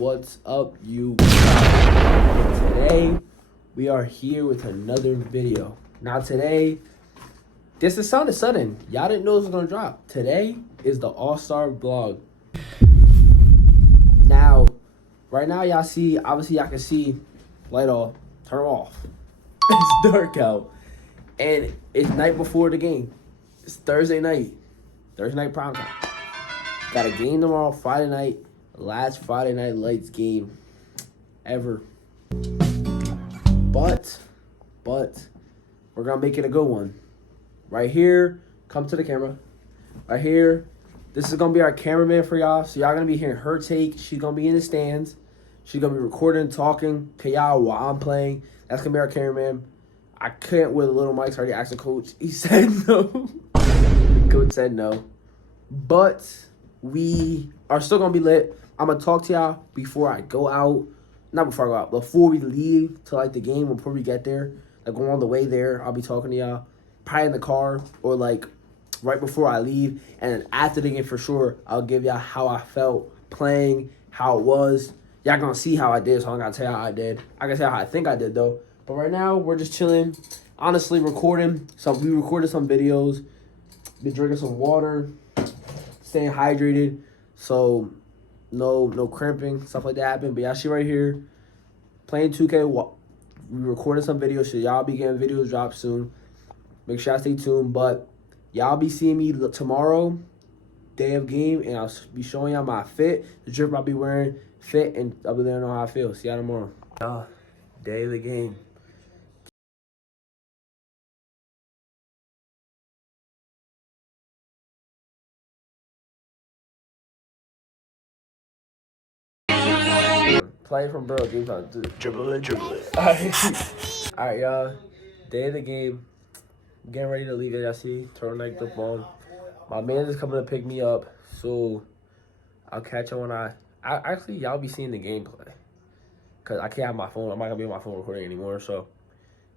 What's up, you guys? Today we are here with another video. Now today, this is sounded sudden. Y'all didn't know it was gonna drop. Today is the All-Star vlog. Now, right now y'all see, obviously y'all can see light off, turn off. It's dark out. And it's night before the game. It's Thursday night prime time. Got a game tomorrow, Friday night. Last Friday Night Lights game ever. But we're gonna make it a good one. Right here, come to the camera. Right here, this is gonna be our cameraman for y'all. So y'all gonna be hearing her take. She's gonna be in the stands. She's gonna be recording, talking to y'all while I'm playing. That's gonna be our cameraman. I couldn't with little Mike's already asked the coach. He said no. The coach said no. But we are still gonna be lit. I'm gonna talk to y'all before I go out. Not before I go out, before we leave to like the game, before we get there. Like on the way there, I'll be talking to y'all. Probably in the car or like right before I leave. And then after the game for sure, I'll give y'all how I felt playing, how it was. Y'all gonna see how I did, so I'm gonna tell y'all how I did. I can tell how I think I did though. But right now, we're just chilling. Honestly, recording. So we recorded some videos. Been drinking some water. Staying hydrated. So no cramping, stuff like that happened. But y'all see right here, playing 2K. We recorded some videos, so y'all be getting videos dropped soon. Make sure y'all stay tuned. But y'all be seeing me tomorrow, day of game, and I'll be showing y'all my fit, the drip I'll be wearing, fit, and I'll be letting know how I feel. See y'all tomorrow. Day of the game. Play from bro, game time. Dribble it. Alright, y'all. Day of the game. Getting ready to leave, y'all see. Turn like the phone. My man is coming to pick me up, so I'll catch y'all when actually y'all be seeing the gameplay. Cause I can't have my phone. I'm not gonna be on my phone recording anymore, so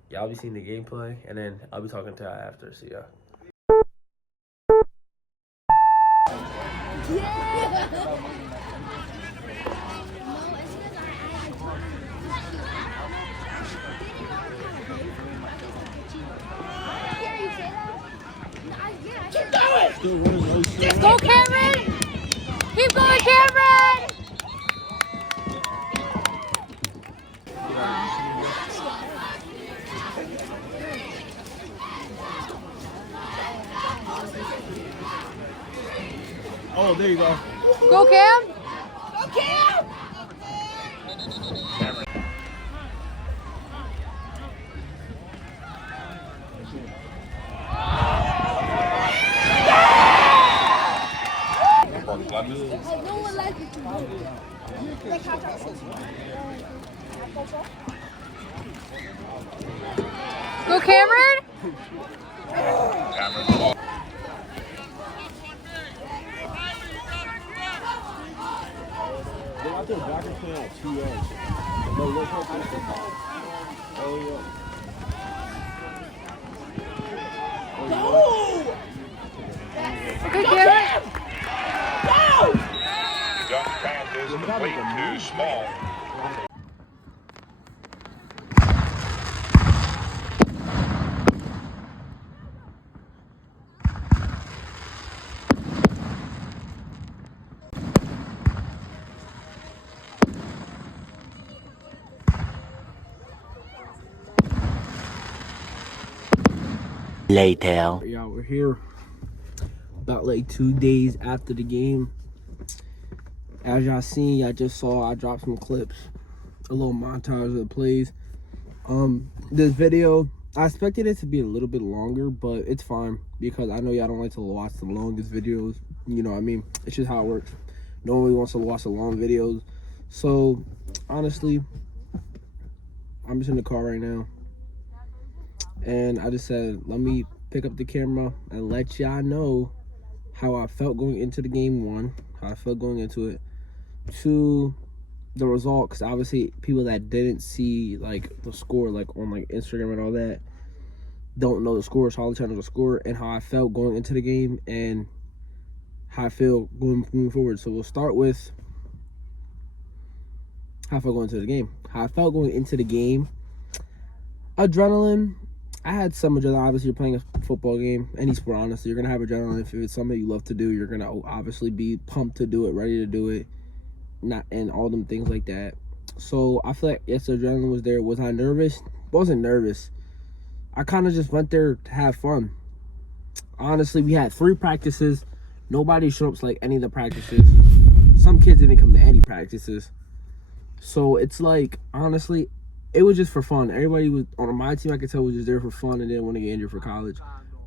y'all be seeing the gameplay, and then I'll be talking to y'all after. See y'all. Go, Cameron! Keep going, Cameron! Oh, there you go. Go, Cam! Go, Cam! Go, Cameron! I think back and playing at 2 ends. No, look how oh, yeah. Go! Good, Cameron! Go! Young Panthers complete too small. Later. Y'all, we're here about like 2 days after the game. As y'all seen, y'all just saw I dropped some clips, a little montage of the plays. This video, I expected it to be a little bit longer, but it's fine because I know y'all don't like to watch the longest videos. You know what I mean? It's just how it works. No one really wants to watch the long videos. So honestly, I'm just in the car right now. And I just said, let me pick up the camera and let y'all know how I felt going into the game, one, how I felt going into it, two, the result, because obviously people that didn't see like the score, like on like Instagram and all that, don't know the score, so I'll tell you the score, and how I felt going into the game, and how I feel moving forward. So we'll start with How I felt going into the game. How I felt going into the game. Adrenaline. I had some adrenaline. Obviously, you're playing a football game. Any sport, honestly, you're going to have adrenaline. If it's something you love to do, you're going to obviously be pumped to do it, ready to do it, and all them things like that. So, I feel like, yes, the adrenaline was there. Was I nervous? Wasn't nervous. I kind of just went there to have fun. Honestly, we had 3 practices. Nobody showed up to, like, any of the practices. Some kids didn't come to any practices. So, it's like, honestly, it was just for fun. Everybody was on my team, I could tell, was just there for fun and didn't want to get injured for college.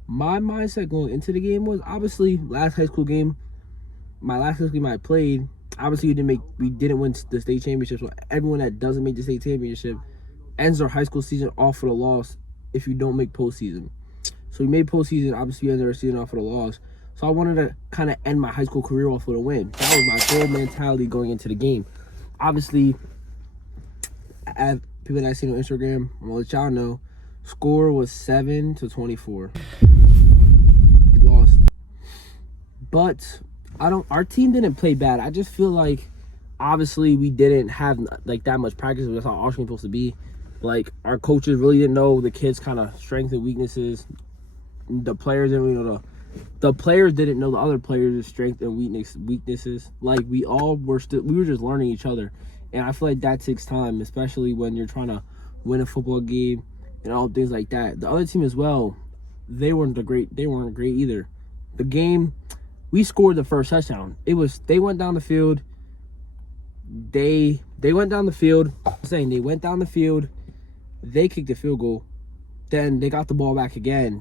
My mindset going into the game was obviously my last high school game I played. Obviously, we didn't win the state championship. So everyone that doesn't make the state championship ends their high school season off for the loss if you don't make postseason. So we made postseason. Obviously, we ended our season off for the loss. So I wanted to kind of end my high school career off with a win. That was my whole mentality going into the game. Obviously, people that I seen on Instagram, I'm gonna let y'all know, score was 7-24. We lost. But our team didn't play bad. I just feel like obviously we didn't have like that much practice. That's how our team supposed to be. Like our coaches really didn't know the kids' kind of strengths and weaknesses. The players didn't really know the players didn't know the other players' strengths and weaknesses. Like we were just learning each other. And I feel like that takes time, especially when you're trying to win a football game and all things like that. The other team as well, they weren't great either. The game, we scored the first touchdown. They went down the field. They went down the field. They went down the field. They kicked the field goal. Then they got the ball back again.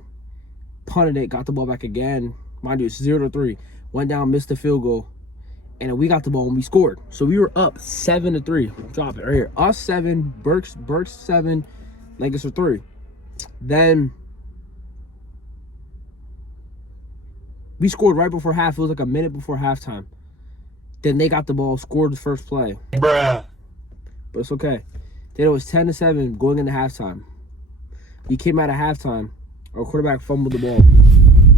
Punted it, got the ball back again. Mind you, it's 0-3. Went down, missed the field goal. And then we got the ball and we scored. So we were up 7-3. Drop it right here. Us 7, Burks 7, Lancaster 3. Then we scored right before half. It was like a minute before halftime. Then they got the ball, scored the first play. Bruh. But it's okay. Then it was 10-7 going into halftime. We came out of halftime. Our quarterback fumbled the ball.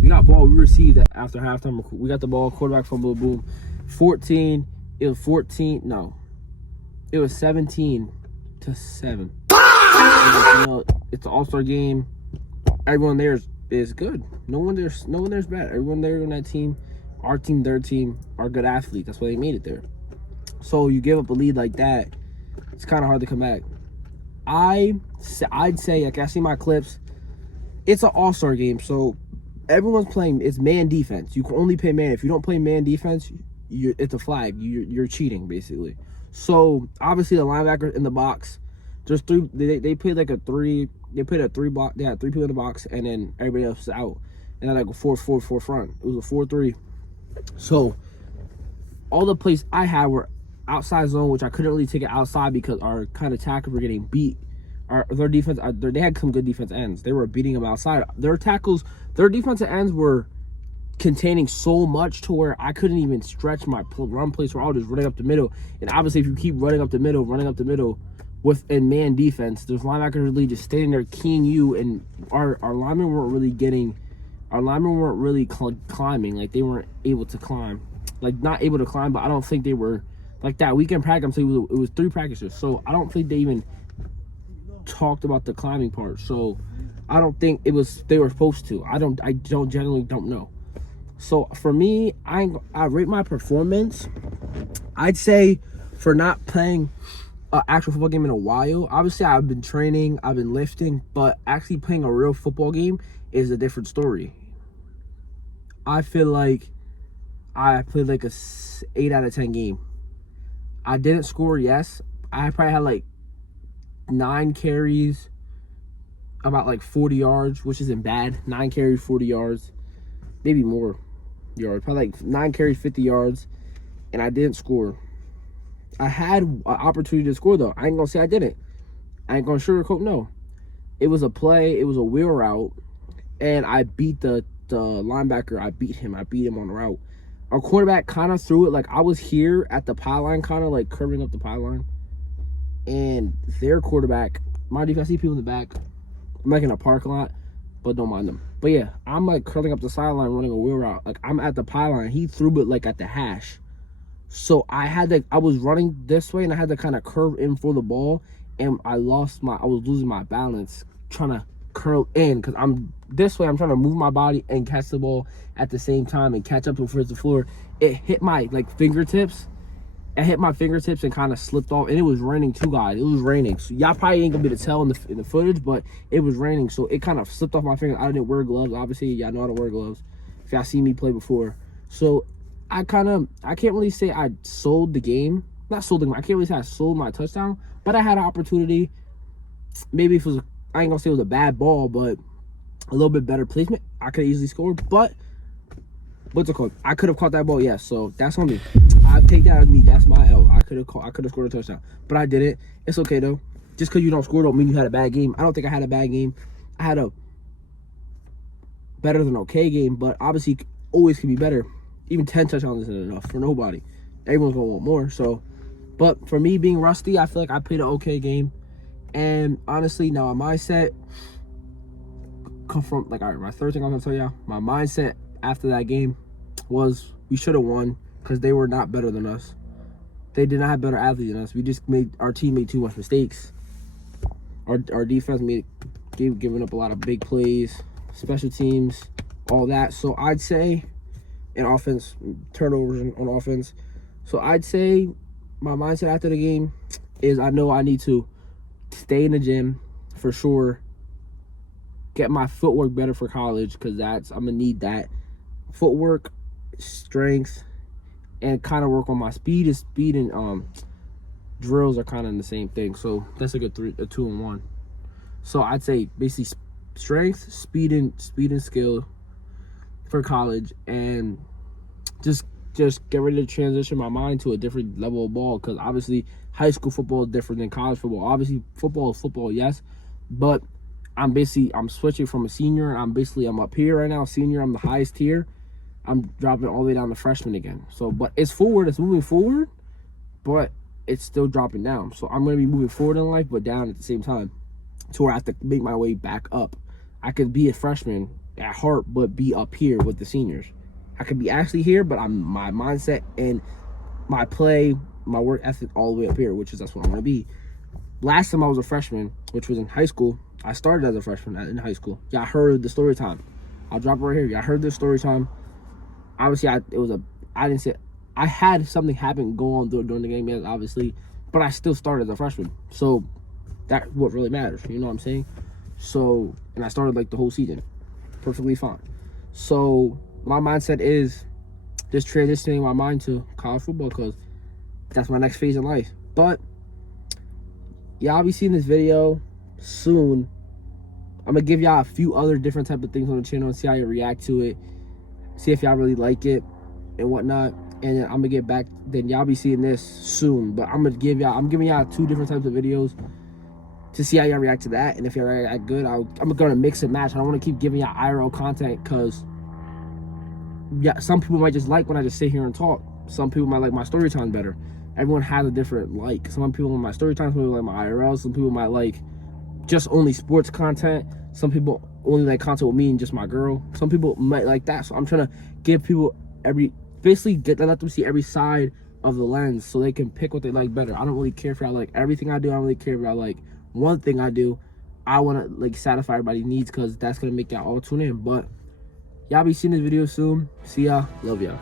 We got ball. We received it after halftime. We got the ball. Quarterback fumbled. Boom. 14. It was 14. No. It was 17-7. It's an all-star game. Everyone there is good. No one there's bad. Everyone there on that team, our team, their team, are good athletes. That's why they made it there. So you give up a lead like that, it's kind of hard to come back. I'd say, like I see my clips, it's an all-star game, so everyone's playing. It's man defense. You can only play man. If you don't play man defense, it's a flag. You're cheating basically. So obviously the linebacker in the box, there's 3. They played like a 3. They played a 3 block. They had 3 people in the box, and then everybody else is out. And then like a 4-4 front. It was a 4-3. So all the plays I had were outside zone, which I couldn't really take it outside because our kind of tackles were getting beat. Their defense, they had some good defense ends. They were beating them outside. Their defensive ends were containing so much to where I couldn't even stretch my run plays where I was just running up the middle. And obviously, if you keep running up the middle within man defense, there's linebackers really just standing there keying you, and our linemen weren't really climbing. Like they weren't able to climb, like not able to climb. But I don't think they were like that. Weekend practice, it was 3 practices, so I don't think they even talked about the climbing part. So I don't think they were supposed to. I generally don't know. So for me, I rate my performance, I'd say, for not playing an actual football game in a while. Obviously, I've been training, I've been lifting, but actually playing a real football game is a different story. I feel like I played like a 8 out of 10 game. I didn't score, yes. I probably had like 9 carries, about like 40 yards, which isn't bad. 9 carries, 40 yards, maybe more yards. Probably like 9 carries, 50 yards, and I didn't score. I had an opportunity to score, though. I ain't gonna say I didn't. I ain't gonna sugarcoat, no. It was a play, it was a wheel route, and I beat the linebacker. I beat him on the route. Our quarterback kind of threw it like I was here at the pylon, kind of like curving up the pylon. And their quarterback, mind you, if I see people in the back, I'm like in a parking lot, but don't mind them. But yeah, I'm like curling up the sideline running a wheel route. Like I'm at the pylon. He threw it like at the hash. So I was running this way and I had to kind of curve in for the ball, and I was losing my balance trying to curl in because I'm this way. I'm trying to move my body and catch the ball at the same time and catch up to the floor. It hit my fingertips. It hit my fingertips and kind of slipped off, and it was raining too, guys. It was raining, so y'all probably ain't gonna be able to tell in the footage, but it was raining, so it kind of slipped off my finger. I didn't wear gloves. Obviously, y'all know how to wear gloves if y'all see me play before. So I can't really say I sold the game. Not sold the game. I can't really say I sold my touchdown, but I had an opportunity. Maybe if it was, I ain't gonna say it was a bad ball, but a little bit better placement, I could have easily scored. But what's it called? I could have caught that ball, yes. So that's on me. I take that as me. That's my L. I could have scored a touchdown, but I didn't. It's okay though. Just because you don't score don't mean you had a bad game. I don't think I had a bad game. I had a better than okay game, but obviously always can be better. Even 10 touchdowns isn't enough for nobody. Everyone's gonna want more. So, but for me being rusty, I feel like I played an okay game. And honestly, now my mindset come from all right. My third thing I'm gonna tell y'all, my mindset after that game was we should have won because they were not better than us. They did not have better athletes than us. We just our team made too much mistakes. Our defense giving up a lot of big plays, special teams, all that. So I'd say, in offense, turnovers on offense. So I'd say my mindset after the game is I know I need to stay in the gym for sure. Get my footwork better for college because I'm gonna need that footwork, strength, and kind of work on my speed. And drills are kind of the same thing. So that's a good 2-in-1. So I'd say basically strength, speed and skill for college, and just get ready to transition my mind to a different level of ball because obviously high school football is different than college football. Obviously football is football, yes, but I'm switching from a senior, and I'm up here right now, senior. I'm the highest tier. I'm dropping all the way down to freshman again. So, but it's moving forward, but it's still dropping down. So I'm gonna be moving forward in life, but down at the same time, to where I have to make my way back up. I could be a freshman at heart, but be up here with the seniors. I could be actually here, but my mindset and my play, my work ethic, all the way up here, that's what I'm gonna be. Last time I was a freshman, which was in high school, I started as a freshman in high school. Y'all heard the story time. I'll drop it right here. Y'all heard the story time. Obviously, I had something happen go on during the game, yes, obviously, but I still started as a freshman. So that's what really matters. You know what I'm saying? So, and I started the whole season, perfectly fine. So my mindset is just transitioning my mind to college football because that's my next phase in life. But y'all be seeing this video soon. I'm gonna give y'all a few other different type of things on the channel and see how you react to it, see if y'all really like it and whatnot. And then I'm gonna get back. Then y'all be seeing this soon. But I'm giving y'all 2 different types of videos to see how y'all react to that. And if y'all react good, I'm gonna mix and match. I don't want to keep giving y'all IRL content because some people might just like when I just sit here and talk. Some people might like my story time better. Everyone has a different like. Some people like my story time, some people like my IRL, some people might like just only sports content. Some people only like content with me and just my girl. Some people might like that. So I'm trying to give people let them see every side of the lens so they can pick what they like better. I don't really care if I like everything I do. I don't really care if I like one thing I do. I want to satisfy everybody's needs because that's going to make y'all all tune in. But y'all be seeing this video soon. See y'all. Love y'all.